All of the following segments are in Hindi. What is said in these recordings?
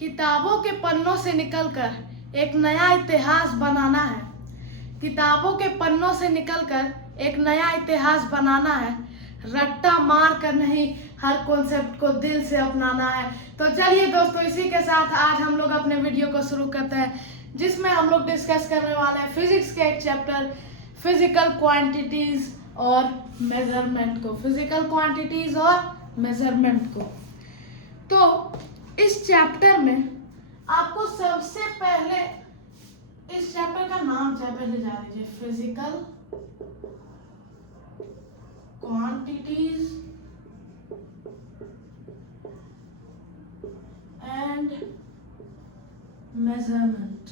किताबों के पन्नों से निकलकर एक नया इतिहास बनाना है। किताबों के पन्नों से निकलकर एक नया इतिहास बनाना है। रट्टा मार कर नहीं, हर कॉन्सेप्ट को दिल से अपनाना है। तो चलिए दोस्तों, इसी के साथ आज हम लोग अपने वीडियो को शुरू करते हैं, जिसमें हम लोग डिस्कस करने वाले हैं फिजिक्स के एक चैप्टर फिजिकल क्वांटिटीज और मेजरमेंट को। फिजिकल क्वांटिटीज और मेजरमेंट को। तो इस चैप्टर में आपको सबसे पहले इस चैप्टर का नाम पहले जान लीजिए, physical quantities and measurement.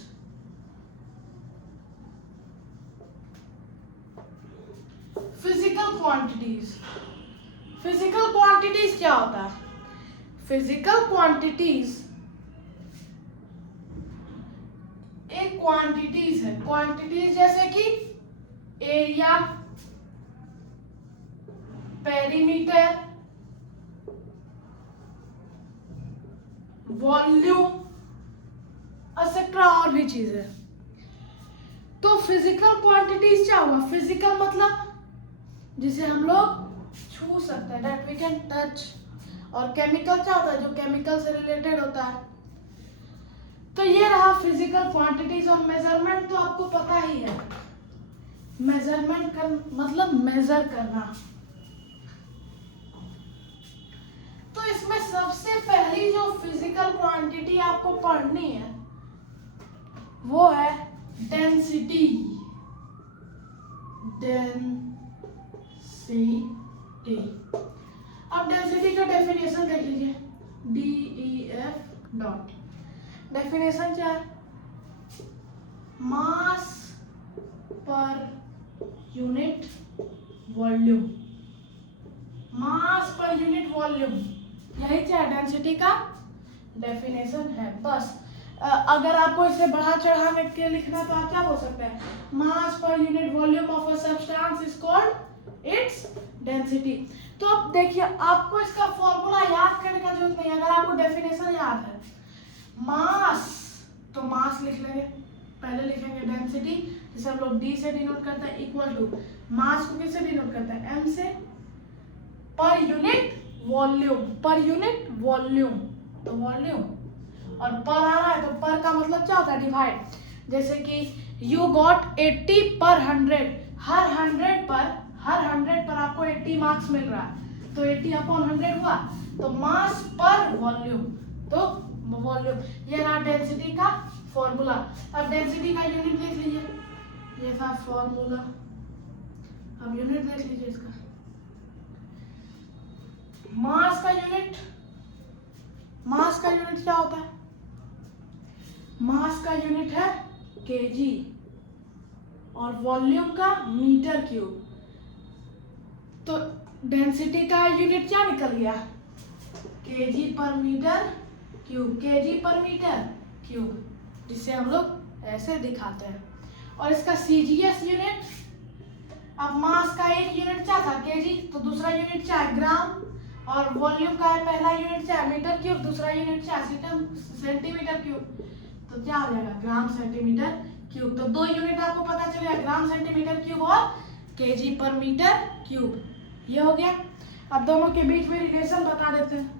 Physical quantities. Physical quantities क्या होता है? फिजिकल क्वांटिटीज एक क्वांटिटीज है। क्वांटिटीज जैसे कि एरिया, पेरीमीटर, वॉल्यूम एक्सेट्रा और भी चीजें। तो फिजिकल क्वांटिटीज क्या हुआ? फिजिकल मतलब जिसे हम लोग छू सकते हैं, दैट वी कैन टच। और केमिकल क्या होता है? जो केमिकल से रिलेटेड होता है। तो ये रहा फिजिकल क्वांटिटीज। और मेजरमेंट तो आपको पता ही है, मेजरमेंट कर मतलब मेजर करना। तो इसमें सबसे पहली जो फिजिकल क्वांटिटी आपको पढ़नी है वो है डेंसिटी। अब डेंसिटी का डेफिनेशन देख लीजिए, DEF डॉट। डेफिनेशन क्या है? मास पर यूनिट वॉल्यूम। मास पर यूनिट वॉल्यूम, यही क्या डेंसिटी का डेफिनेशन है। बस अगर आपको इसे बढ़ा चढ़ाने के लिखना तो आप क्या बोल सकते हैं? Mass per unit volume of a substance is called its density. तो अब देखिए, आपको इसका फॉर्मूला याद करने का जरूरत नहीं है। अगर आपको डेफिनेशन याद है, मास तो मास लिख लेंगे, पहले लिखेंगे डेंसिटी, जिसे हम लोग D से डिनोट करते हैं, इक्वल टू मास को किससे डिनोट करते हैं? M से, पर यूनिट वॉल्यूम। पर यूनिट वॉल्यूम तो वॉल्यूम, और पर आ रहा है तो पर का मतलब क्या होता है? डिवाइड। जैसे कि यू गॉट 80 पर 100। हर 100 पर आपको 80 मार्क्स मिल रहा है, तो 80 अपॉन 100 हुआ, तो मास पर वॉल्यूम तो वॉल्यूम। ये रहा डेंसिटी का फॉर्मूला। अब डेंसिटी का यूनिट देख लीजिए, ये था फॉर्मूला। अब यूनिट देख लीजिए इसका। मास का यूनिट क्या होता है? मास का यूनिट है केजी और वॉल्यूम का मीटर क्यूब। तो डेंसिटी का यूनिट क्या निकल गया? केजी पर मीटर क्यूब। केजी पर मीटर क्यूब, जिसे हम लोग ऐसे दिखाते हैं। और इसका CGS यूनिट, अब मास का एक यूनिट क्या था? केजी, तो दूसरा यूनिट क्या है? ग्राम। और वॉल्यूम का है पहला यूनिट क्या है? Metre cube. दूसरा यूनिट क्या है? Centimetre cube. तो क्या हो जाएगा? Gram centimetre cube. तो दो यूनिट आपको पता चलेगा, ग्राम सेंटीमीटर क्यूब और केजी पर मीटर क्यूब। ये हो गया। अब दोनों के बीच में रिलेशन बता देते हैं।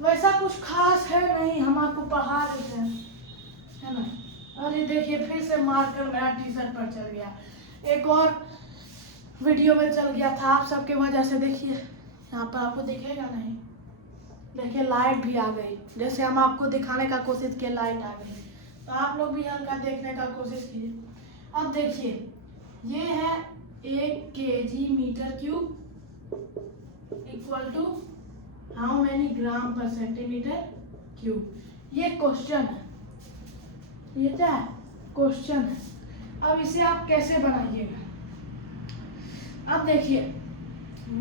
वैसा कुछ खास है नहीं, हम आपको पढ़ा देते हैं, है ना। और ये देखिए, फिर से मार्कर मेरा टी-शर्ट पर चल गया। एक और वीडियो में चल गया था, आप सबके वजह से। देखिए यहाँ पर आपको दिखेगा नहीं, देखिए लाइट भी आ गई। जैसे हम आपको दिखाने का कोशिश किए, लाइट आ गई, तो आप लोग भी हल्का देखने का कोशिश कीजिए। अब देखिए, ये है 1 KG metre cube equal to how many gram per centimetre cube. ये क्वेश्चन है, ये क्या है? क्वेश्चन है। अब इसे आप कैसे बनाइएगा? अब देखिए,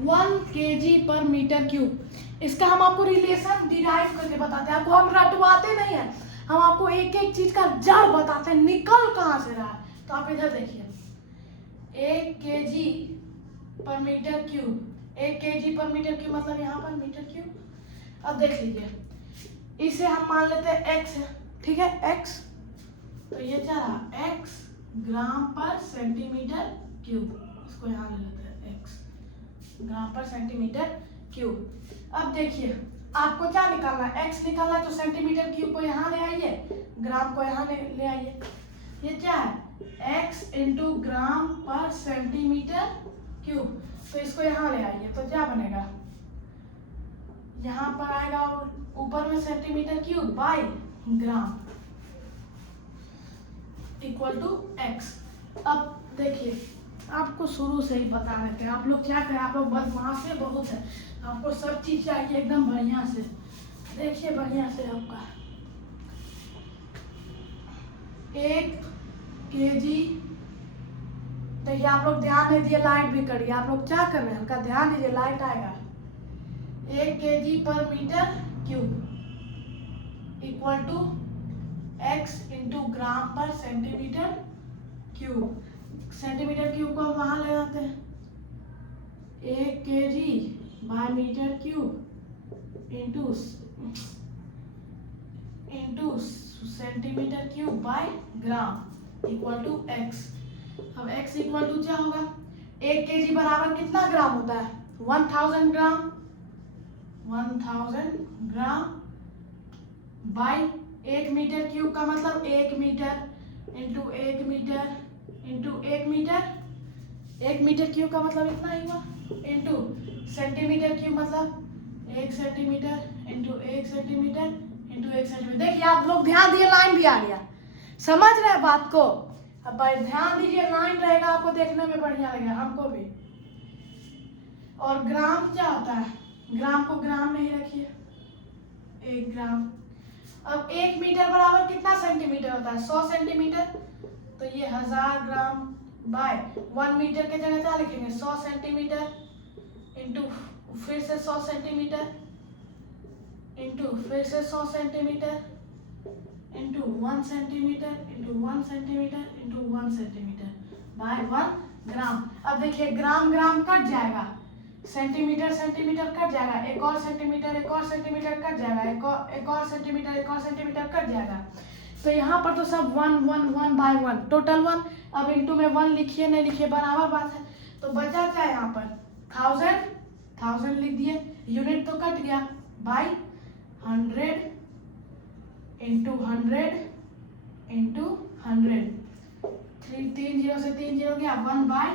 1 केजी पर मीटर क्यूब, इसका हम आपको रिलेशन डिराइव करके बताते हैं। आपको हम रटवाते नहीं है, हम आपको एक एक चीज का जड़ बताते हैं, निकल कहाँ से रहा है। तो आप इधर देखिए, 1 केजी पर मीटर क्यूब, 1 केजी पर मीटर क्यूब मतलब यहाँ पर मीटर क्यूब। अब देख लीजिए, इसे हम मान लेते हैं x है, ठीक है, x। तो ये क्या रहा, x ग्राम पर सेंटीमीटर क्यूब, इसको यहाँ ले लेते हैं x ग्राम पर सेंटीमीटर क्यूब। अब देखिए आपको क्या निकालना है, x निकालना है तो सेंटीमीटर क्यूब को यहाँ ले आइए, ग्राम को यहाँ ले आइए। ये क्या है, x into gram per centimetre cube, तो इसको यहाँ ले आइए तो क्या बनेगा, यहाँ पर आएगा ऊपर में centimetre cube by gram equal to x। अब देखिए आपको शुरू से ही बता देते हैं, आप लोग क्या करें, आप लोग बदमाश से बहुत है, आपको सब चीज चाहिए एकदम बढ़िया से। देखिए बढ़िया से आपका 1 kg, देखिए आप लोग ध्यान नहीं दिए, लाइट भी कट गया, आप लोग क्या कर रहे हैं, हल्का ध्यान दीजिए, लाइट आएगा। 1 kg per metre cube equal to x into gram per centimetre cube. Centimetre cube को वहां ले जाते हैं, 1 kg by metre cube into centimetre cube by gram equal to x। अब x इक्वल टू क्या होगा, 1 kg बराबर कितना ग्राम होता है, 1000 gram, 1000 gram by 1 metre cube का मतलब 1 metre into 1 metre into 1 metre, 1 metre cube का मतलब इतना ही हुआ, इंटू सेंटीमीटर क्यूब मतलब 1 centimetre into 1 centimetre into 1 centimetre. देखिए आप लोग ध्यान दिए, लाइन भी आ गया, समझ रहे हैं बात को। अब भाई ध्यान दीजिए, लाइन रहेगा आपको देखने में बढ़िया लगेगा, हमको भी। और ग्राम क्या होता है, ग्राम को ग्राम में ही रखिए, 1 ग्राम। अब 1 मीटर बराबर कितना सेंटीमीटर होता है, 100 सेंटीमीटर, तो ये 1000 ग्राम बाय 1 मीटर के जगह क्या लिखेंगे, 100 सेंटीमीटर इंटू फिर से 100 सेंटीमीटर इंटू फिर से 100 centimetre into 1 centimetre into 1 centimetre into 1 centimetre bye 1 ग्राम। अब देखिए ग्राम ग्राम कट जाएगा, सेंटीमीटर सेंटीमीटर कट जाएगा, एक और सेंटीमीटर कट जाएगा, एक और सेंटीमीटर कट जाएगा। तो यहाँ पर तो सब 1 1 1 बाय 1 टोटल 1। अब इंटू में 1 लिखिए नहीं लिखिए बराबर बात है, तो बचा क्या यहाँ पर 1000 लिख दिए, यूनिट तो कट गया, बाई 100 इंटू 100 इंटू 100, 3 0 से 3 0 गया, 1 बाय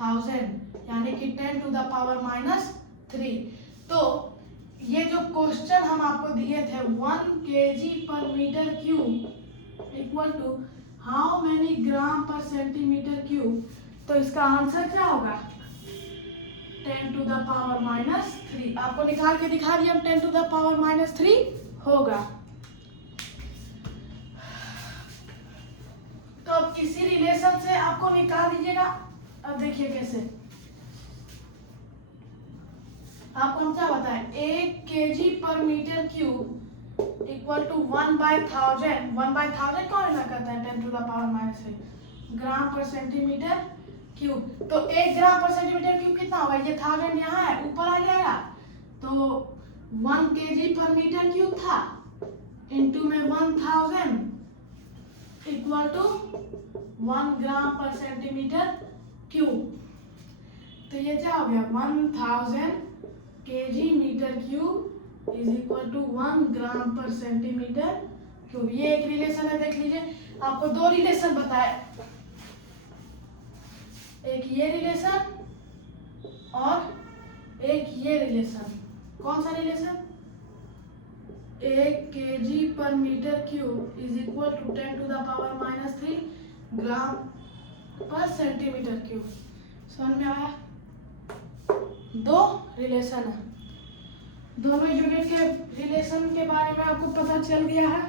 1000 यानी कि 10 टू द पावर -3। तो ये जो क्वेश्चन हम आपको दिए थे 1 kg per metre cube equal to how many gram per centimetre cube, तो इसका आंसर क्या होगा 10 टू द पावर -3। आपको निकाल के दिखा दिया, 10 टू द पावर -3 होगा। तो अब इसी रिलेशन से आपको निकाल दीजिएगा। अब देखिए कैसे, आपको हम क्या बताएं, 1 kg per metre cube equal to 1/1000, 1/1000 कौन ना करता है 10 to the power -3 gram per centimetre cube. तो 1 ग्राम पर सेंटीमीटर क्यूब कितना होगा, ये 1000 यहाँ है ऊपर आ जाएगा, तो 1 kg पर मीटर क्यूब था इंटू में 1000 equal to 1 gram per centimetre cube. तो ये क्या हो गया 1000 kg metre cube is equal to 1 gram per centimetre cube. ये एक रिलेशन है, देख लीजिए। आपको 2 रिलेशन बताए, एक ये रिलेशन और एक ये रिलेशन। कौन सा relation, 1 kg per metre cube is equal to 10 to the power -3 gram per centimetre cube. समझ में आया, 2 रिलेशन है, दोनों यूनिट के रिलेशन के बारे में आपको पता चल गया है।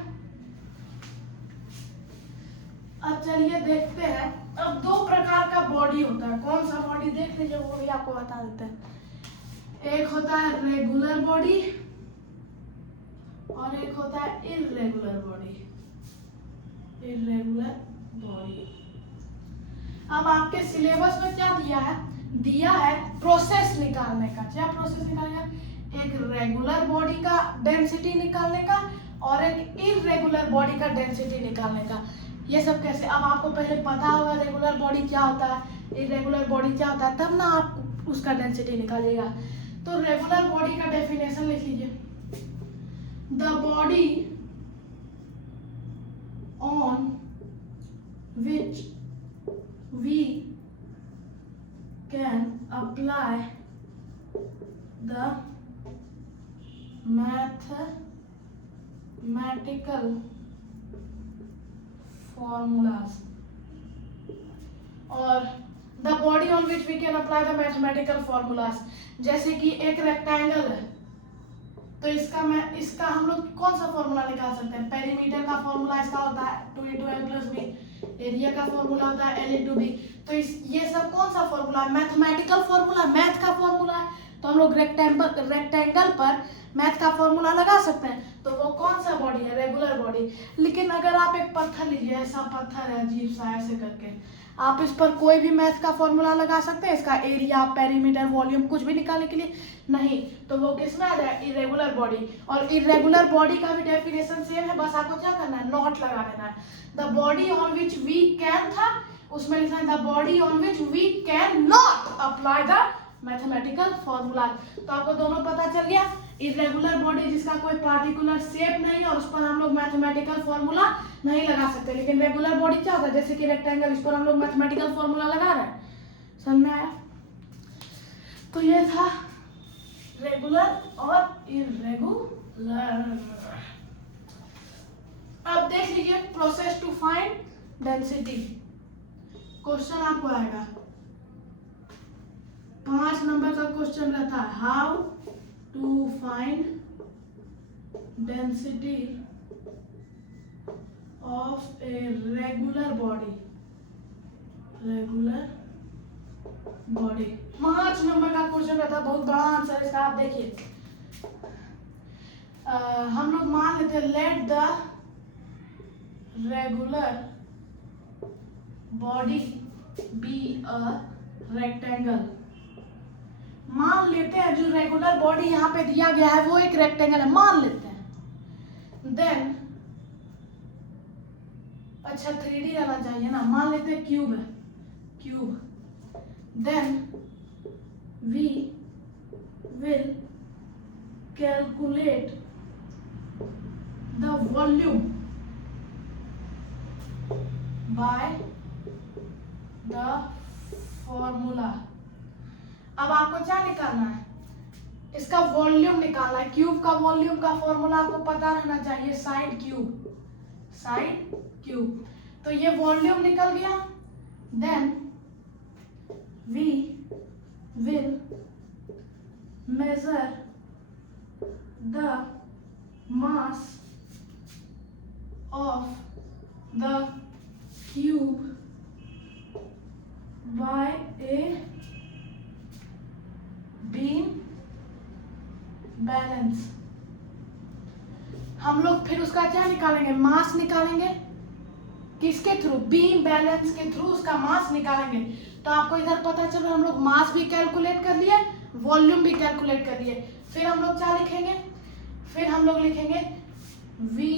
अब चलिए देखते हैं, अब 2 प्रकार का बॉडी होता है, कौन सा बॉडी देख लीजिए, वो भी आपको बता देते हैं। एक होता है रेगुलर बॉडी और एक होता है इर्रेगुलर बॉडी। अब आपके सिलेबस में क्या दिया है प्रोसेस निकालने का। क्या प्रोसेस निकालने का, एक रेगुलर बॉडी का डेंसिटी निकालने का और एक इरेगुलर बॉडी का डेंसिटी निकालने का। ये सब कैसे, अब आपको पहले पता होगा रेगुलर बॉडी क्या होता है, इरेगुलर बॉडी क्या होता है, तब ना आप उसका डेंसिटी निकालिएगा। तो रेगुलर बॉडी का डेफिनेशन लिख लीजिए, the body on which we can apply the mathematical formulas और the body on which we can apply the mathematical formulas। जैसे कि एक रेक्टेंगल है तो इसका हम लोग कौन सा फॉर्मूला निकाल सकते हैं, पेरीमीटर का फॉर्मूला इसका होता है 2 × l + b, एरिया का फॉर्मूला होता है l × b। तो ये सब कौन सा फॉर्मूला है, मैथमेटिकल फॉर्मूला, मैथ का फॉर्मूला है। तो हम लोग रेक्टेंगल पर मैथ का फॉर्मूला लगा सकते हैं। तो वो कौन सा बॉडी है, रेगुलर बॉडी। लेकिन अगर आप एक पत्थर लीजिए, ऐसा पत्थर है अजीब सा, ऐसे करके आप इस पर कोई भी मैथ का फॉर्मूला लगा सकते हैं, इसका एरिया, पेरीमीटर, वॉल्यूम कुछ भी निकालने के लिए नहीं, तो वो किसमें आ जाए, इरेगुलर बॉडी। और इरेगुलर बॉडी का भी डेफिनेशन सेम है, बस आपको क्या करना है, नॉट लगा देना है। The body on which we can था, उसमें लिखना है the body on which we can not apply the mathematical formula. तो आपको दोनों पता चल गया, इरेगुलर बॉडी जिसका कोई पार्टिकुलर शेप नहीं और उस पर हम लोग मैथमेटिकल फॉर्मूला नहीं लगा सकते, लेकिन रेगुलर बॉडी क्या होता है, जैसे कि रेक्टेंगल, इस पर हम लोग मैथमेटिकल फॉर्मूला लगा रहे हैं। समझ में आया। तो ये था रेगुलर और इरेगुलर। अब देख लीजिए process to find density. Question आपको आएगा 5 नंबर का क्वेश्चन रहता है, how to find density of a regular body. 5 नंबर का क्वेश्चन रहता है, बहुत बड़ा आंसर इसका। आप देखिए, हम लोग मान लेते हैं let the regular body be a rectangle. मान लेते हैं जो रेगुलर बॉडी यहाँ पे दिया गया है वो एक रेक्टेंगल है, मान लेते हैं। देन अच्छा 3D रहना चाहिए ना, मान लेते हैं क्यूब है, cube. Then we will calculate the volume by the formula. अब आपको क्या निकालना है, इसका वॉल्यूम निकालना है। क्यूब का वॉल्यूम का फॉर्मूला आपको पता रहना चाहिए, साइड क्यूब, साइड क्यूब। तो ये वॉल्यूम निकल गया। Then we will measure the mass of the cube by a beam balance. हम लोग फिर उसका क्या निकालेंगे, मास निकालेंगे। किसके थ्रू, बीम बैलेंस के थ्रू उसका मास निकालेंगे। तो आपको इधर पता चला हम लोग मास भी कैलकुलेट कर लिए, वॉल्यूम भी कैलकुलेट कर लिए। फिर हम लोग क्या लिखेंगे, फिर हम लोग लिखेंगे we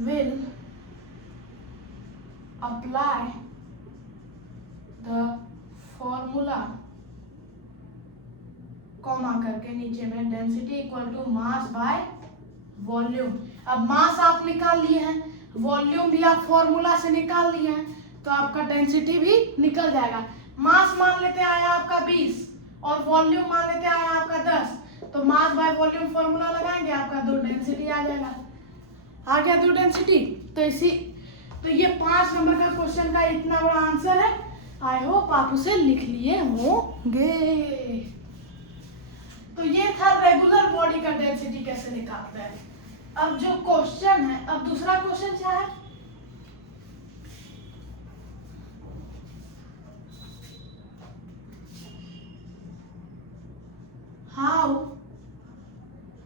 will apply the formula, comma करके नीचे में, density equal to mass by volume. अब मास आप निकाल लिए हैं, वॉल्यूम भी आप फॉर्मूला से निकाल लिए हैं, तो आपका डेंसिटी भी निकल जाएगा। मास मान लेते आया आपका 20 और वॉल्यूम मान लेते आया आपका 10, तो मास बाय वॉल्यूम फॉर्मूला लगाएंगे, आपका 2 डेंसिटी आ जाएगा। आ गया 2 डेंसिटी। तो ये 5 नंबर का क्वेश्चन का इतना बड़ा आंसर है। आई होप आप उसे लिख लिए होंगे। तो ये था रेगुलर बॉडी का डेंसिटी कैसे निकालते हैं। अब जो क्वेश्चन है, अब दूसरा क्वेश्चन क्या है, how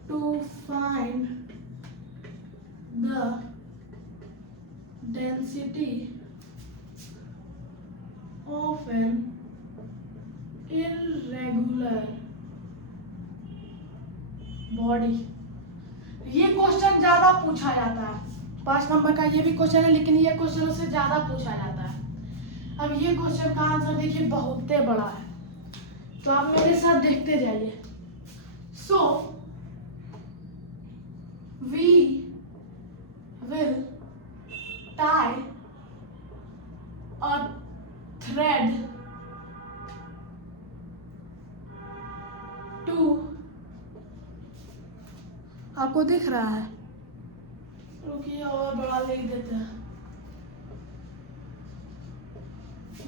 to find the density of an irregular body. ये क्वेश्चन ज्यादा पूछा जाता है, 5 नंबर का ये भी क्वेश्चन है, लेकिन ये क्वेश्चन से ज्यादा पूछा जाता है। अब ये क्वेश्चन का आंसर देखिए बहुत बड़ा है, तो आप मेरे साथ देखते जाइए। So we will tie a thread to, आपको दिख रहा है, रुकिए और बड़ा लिख देते हैं।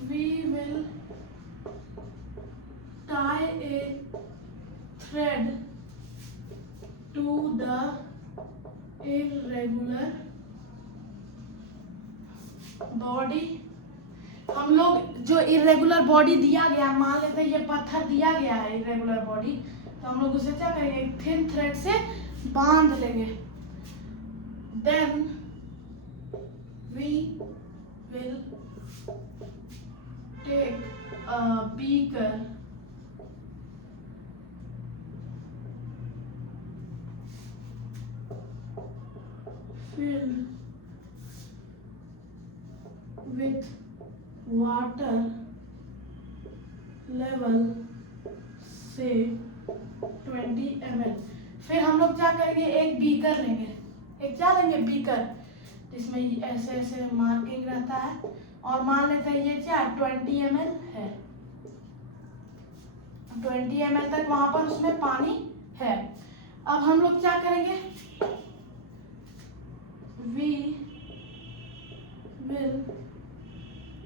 We will tie a thread to the irregular body। हम लोग जो इरेगुलर बॉडी दिया गया, मान लेते हैं ये पत्थर दिया गया है इरेगुलर बॉडी, तो हम लोग उसे क्या करेंगे, थिन थ्रेड से बांध लेंगे। Then we will take a beaker filled with water level से 20 ml। फिर हम लोग क्या करेंगे, एक बीकर लेंगे, एक क्या लेंगे, बीकर, जिसमें ऐसे ऐसे मार्किंग रहता है, और मान लेते हैं ये क्या 20 ml है, 20 ml तक वहां पर उसमें पानी है। अब हम लोग क्या करेंगे, we will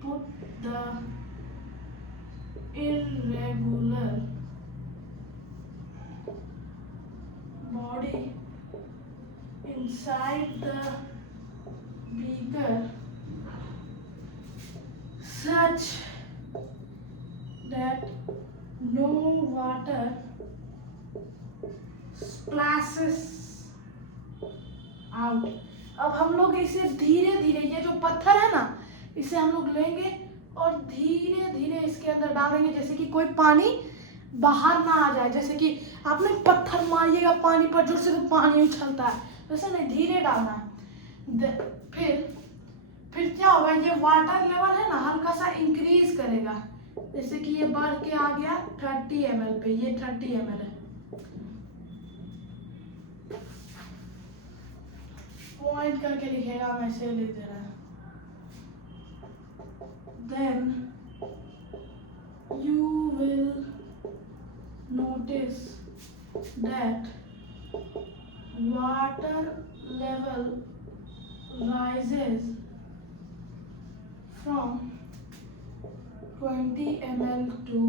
put the irregular body inside the beaker such that no water splashes out। अब हम लोग इसे धीरे धीरे, ये जो पत्थर है ना, इसे हम लोग लेंगे और धीरे धीरे इसके अंदर डालेंगे, जैसे कि कोई पानी बाहर ना आ जाए। जैसे कि आपने पत्थर मारिएगा पानी पर जोर से तो पानी उछलता है, वैसे नहीं, धीरे डालना है। फिर क्या होगा, ये वाटर लेवल है ना हल्का सा इंक्रीज करेगा, जैसे कि ये बढ़ के आ गया 30 ml पे, ये 30 ml है। पॉइंट करके लिखेगा, मैं इसे लिख दे रहा हूँ। Then you will notice that water level rises from 20 ml to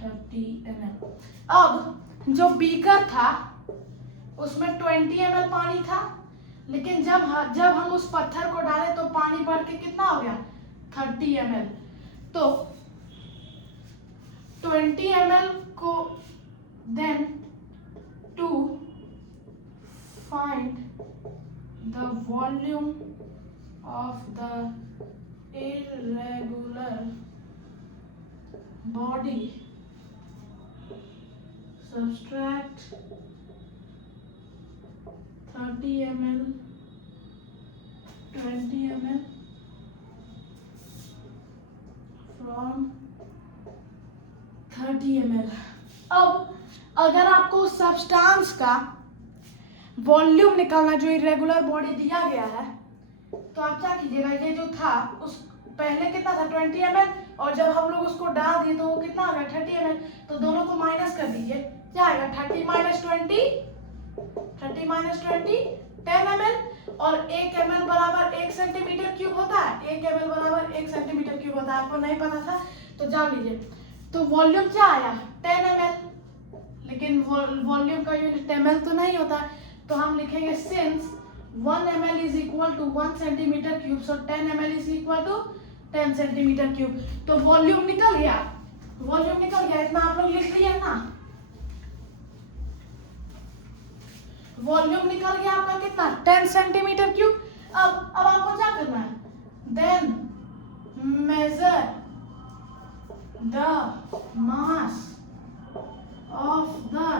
30 ml। अब जो बीकर था उसमें 20 ml पानी था, लेकिन जब हम उस पत्थर को डाले तो पानी बढ़ के कितना हो गया, 30 ml। तो 20 ml को then to find the volume of the irregular body, subtract 30 ml 20 ml from 30 ml। अब अगर आपको उस सब्सटेंस का वॉल्यूम निकालना जो इरेगुलर बॉडी दिया गया है, तो आप क्या कीजिएगा, ये जो था उस पहले कितना था 20 ml, और जब हम लोग उसको डाल दिए तो वो कितना आ गया 30 ml, तो दोनों को माइनस कर दीजिए, क्या आएगा 30 minus 20 10 ml, और 1 ml बराबर 1 सेंटीमीटर क्यूब होता है, 1 ml बराबर 1 सेंटीमीटर क्यूब होता है, आपको नहीं पता था तो जान लीजिए। तो वॉल्यूम क्या आया 10 ml, लेकिन वॉल्यूम का यूनिट ml तो नहीं होता, तो हम लिखेंगे since 1 ml is equal to 1 centimetre cube, so 10 ml is equal to 10 centimetre cube. तो वॉल्यूम निकल गया, इतना आप लोग लिख लिए ना, वॉल्यूम निकल गया आपका कितना 10 सेंटीमीटर क्यूब। अब आपको क्या करना है, then measure the mass of the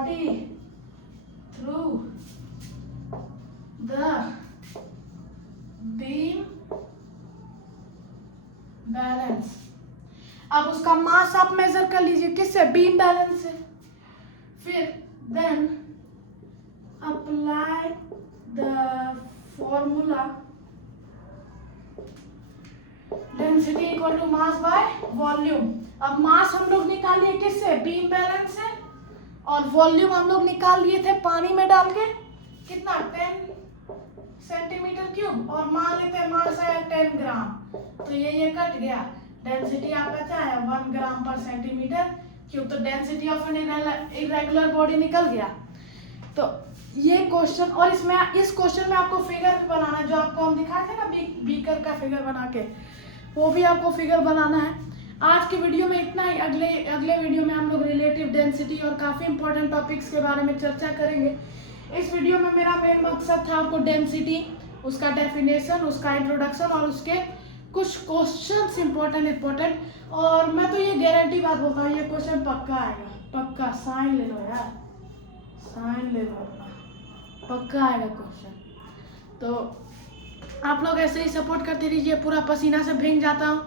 body through the beam balance. अब उसका मास आप मेजर कर लीजिए किससे? बीम बैलेंस से। फिर then apply the formula density equal to mass by volume. अब मास हम लोग निकालिए किससे? बीम बैलेंस से। और वॉल्यूम हम लोग निकाल लिए थे पानी में डाल के, कितना? 10 सेंटीमीटर क्यूब। और मान लेते हैं मास है 10 ग्राम, तो ये कट गया। डेंसिटी आपका क्या है? 1 ग्राम पर सेंटीमीटर क्यूब। तो density of an irregular body निकल गया। तो ये क्वेश्चन, और इसमें इस क्वेश्चन में आपको फिगर भी बनाना है, जो आपको हम दिखाए थे ना बीकर का फिगर बना के, वो भी आपको फिगर बनाना है। आज की वीडियो में इतना ही। अगले वीडियो में हम लोग रिलेटिव डेंसिटी और काफ़ी इंपॉर्टेंट टॉपिक्स के बारे में चर्चा करेंगे। इस वीडियो में मेरा मेन मकसद था आपको डेंसिटी, उसका डेफिनेशन, उसका इंट्रोडक्शन और उसके कुछ क्वेश्चंस इंपॉर्टेंट। और मैं तो ये गारंटी बात बोलता हूँ, ये क्वेश्चन पक्का आएगा, पक्का। साइन ले लो यार, साइन ले लो अपना, पक्का आएगा क्वेश्चन। तो आप लोग ऐसे ही सपोर्ट करते रहिए, पूरा पसीना से भीग जाता हूँ।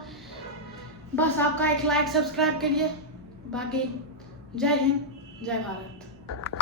बस आपका एक लाइक सब्सक्राइब करिए। बाकी जय हिंद, जय भारत।